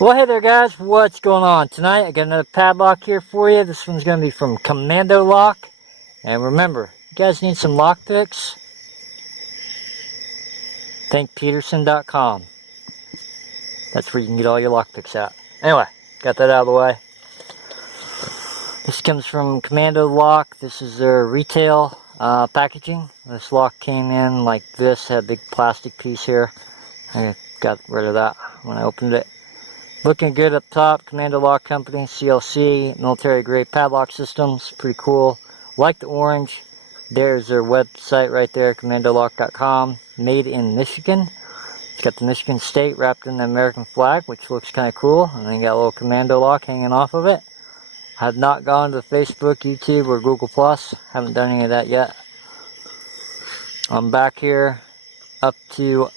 Well, hey there guys, what's going on? Tonight I got another padlock here for you. This one's going to be from Commando Lock. And remember, you guys need some lockpicks? Think Peterson.com. That's where you can get all your lockpicks at. Anyway, got that out of the way. This comes from Commando Lock. This is their retail packaging. This lock came in like this, had a big plastic piece here. I got rid of that when I opened it. Looking good up top. Commando Lock Company, CLC, military grade padlock systems. Pretty cool. Like the orange. There's their website right there, commandolock.com. Made in Michigan. It's got the Michigan state wrapped in the American flag, which looks kind of cool. And then got a little Commando Lock hanging off of it. Have not gone to Facebook, YouTube, or Google+. Haven't done any of that yet. I'm back here up to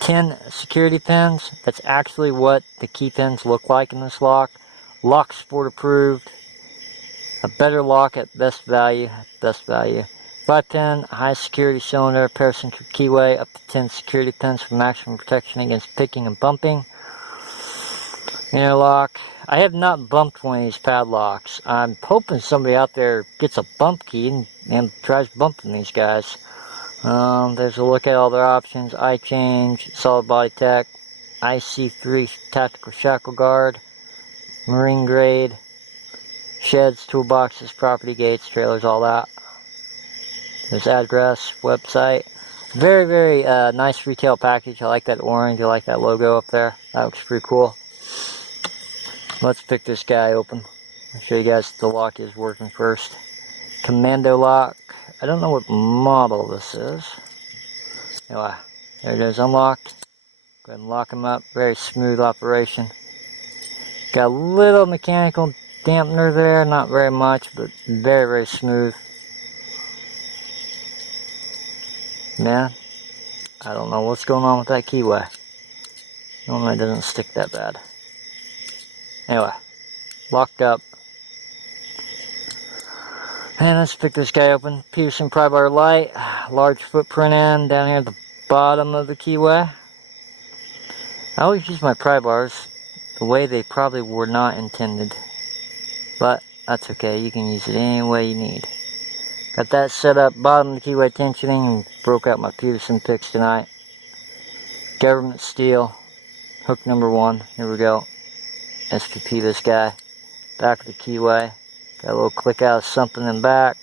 10 security pins. That's actually what the key pins look like in this lock. Locksport approved. A better lock at best value. 5-pin high security cylinder, Peterson keyway, up to 10 security pins for maximum protection against picking and bumping. Inner lock. I have not bumped one of these padlocks. I'm hoping somebody out there gets a bump key and tries bumping these guys. There's a look at all their options. Eye change, solid body tech, IC3 tactical shackle guard, marine grade, sheds, toolboxes, property gates, trailers, all that. There's address, website. Very, very nice retail package. I like that orange. I like that logo up there. That looks pretty cool. Let's pick this guy open. I'll show you guys the lock is working first. Commando Lock. I don't know what model this is. Anyway, there it is, unlocked. Go ahead and lock them up. Very smooth operation. Got a little mechanical dampener there, not very much, but very, very smooth. Man, I don't know what's going on with that keyway. Normally it doesn't stick that bad. Anyway, locked up. And let's pick this guy open. Peterson Pry Bar Lite. Large footprint end down here at the bottom of the keyway. I always use my pry bars the way they probably were not intended. But that's okay. You can use it any way you need. Got that set up. Bottom of the keyway tensioning. And broke out my Peterson picks tonight. Government steel. Hook number 1. Here we go. SPPed this guy. Back of the keyway. Got a little click out of something in back.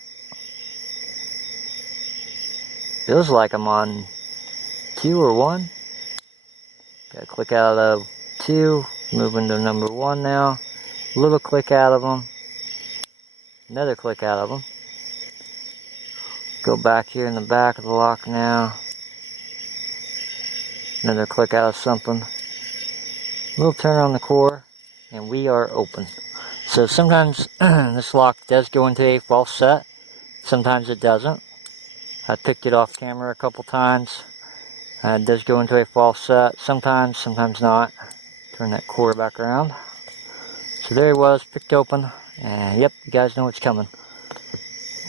Feels like I'm on 2 or 1. Got a click out of 2. Moving to number 1 now. A little click out of them. Another click out of them. Go back here in the back of the lock now. Another click out of something. A little turn on the core. And we are open. So sometimes this lock does go into a false set. Sometimes it doesn't. I picked it off camera a couple times. It does go into a false set. Sometimes, sometimes not. Turn that core back around. So there he was, picked open. And yep, you guys know what's coming.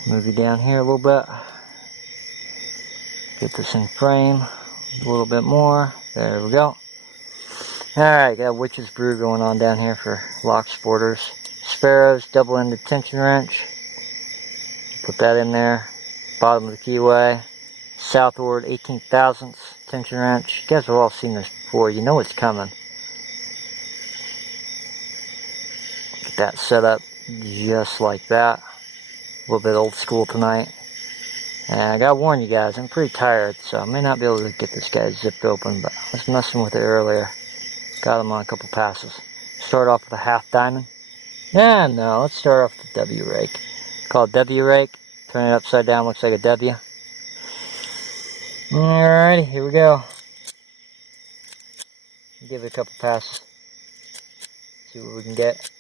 Move you down here a little bit. Get this in frame a little bit more. There we go. Alright, got a witch's brew going on down here for Locksporters. Sparrows, double-ended tension wrench. Put that in there. Bottom of the keyway. Southord, 18 thousandths tension wrench. You guys have all seen this before. You know it's coming. Get that set up just like that. A little bit old school tonight. And I gotta warn you guys, I'm pretty tired, so I may not be able to get this guy zipped open, but I was messing with it earlier. Got him on a couple passes. Start off with a half diamond. Yeah, no, let's start off with the W rake. Call it W rake. Turn it upside down, looks like a W. Alrighty, here we go. Give it a couple passes. See what we can get.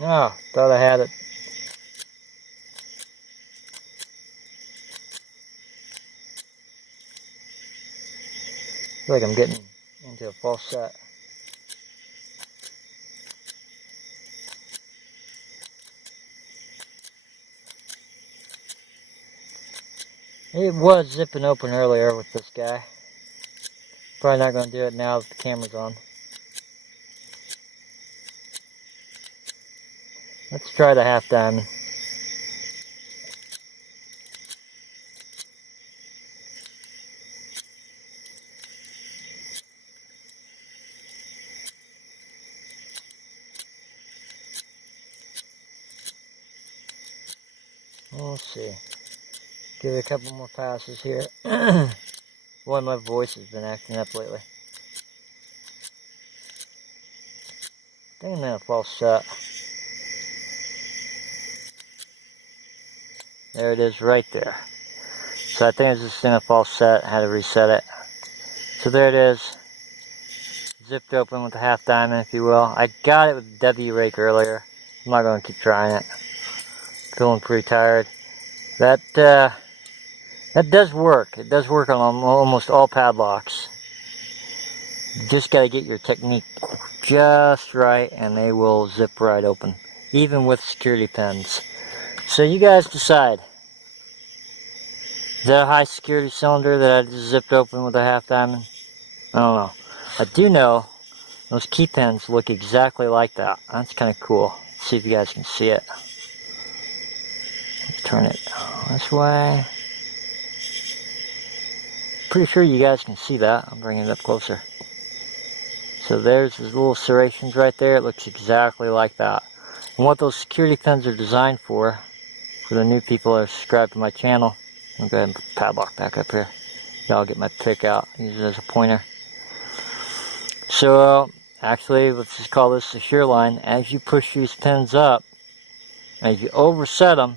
Oh, thought I had it. I feel like I'm getting into a false set. It was zipping open earlier with this guy. Probably not going to do it now that the camera's on. Let's try the half diamond. Let's see. Give it a couple more passes here. Boy, my voice has been acting up lately. I think I'm in a false set. There it is right there. So I think it's just in a false set. I had to reset it. So there it is. Zipped open with a half diamond, if you will. I got it with a W rake earlier. I'm not going to keep trying it. Feeling pretty tired. That does work. It does work on almost all padlocks. You just got to get your technique just right and they will zip right open. Even with security pins. So you guys decide. Is that a high security cylinder that I just zipped open with a half diamond? I don't know. I do know those key pins look exactly like that. That's kind of cool. Let's see if you guys can see it. Turn it this way. Pretty sure you guys can see that. I'm bringing it up closer. So there's those little serrations right there. It looks exactly like that. And what those security pins are designed for the new people that are subscribed to my channel. I'll go ahead and put the padlock back up here. I'll get my pick out. Use it as a pointer. So actually, let's just call this the shear line. As you push these pins up, as you overset them,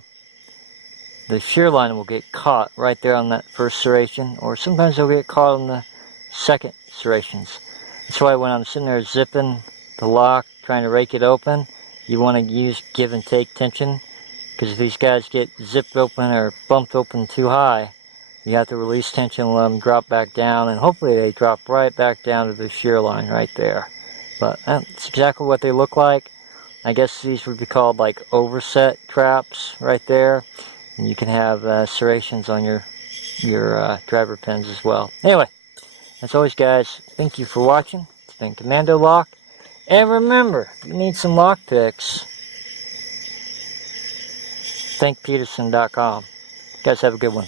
the shear line will get caught right there on that first serration, or sometimes they'll get caught on the second serrations. That's why when I'm sitting there zipping the lock, trying to rake it open, you want to use give and take tension, because if these guys get zipped open or bumped open too high, you have to release tension and let them drop back down, and hopefully they drop right back down to the shear line right there. But that's exactly what they look like. I guess these would be called like overset traps right there. And you can have serrations on your driver pins as well. Anyway, as always guys, thank you for watching. It's been Commando Lock. And remember, if you need some Lockpicks, think Peterson.com. Guys have a good one.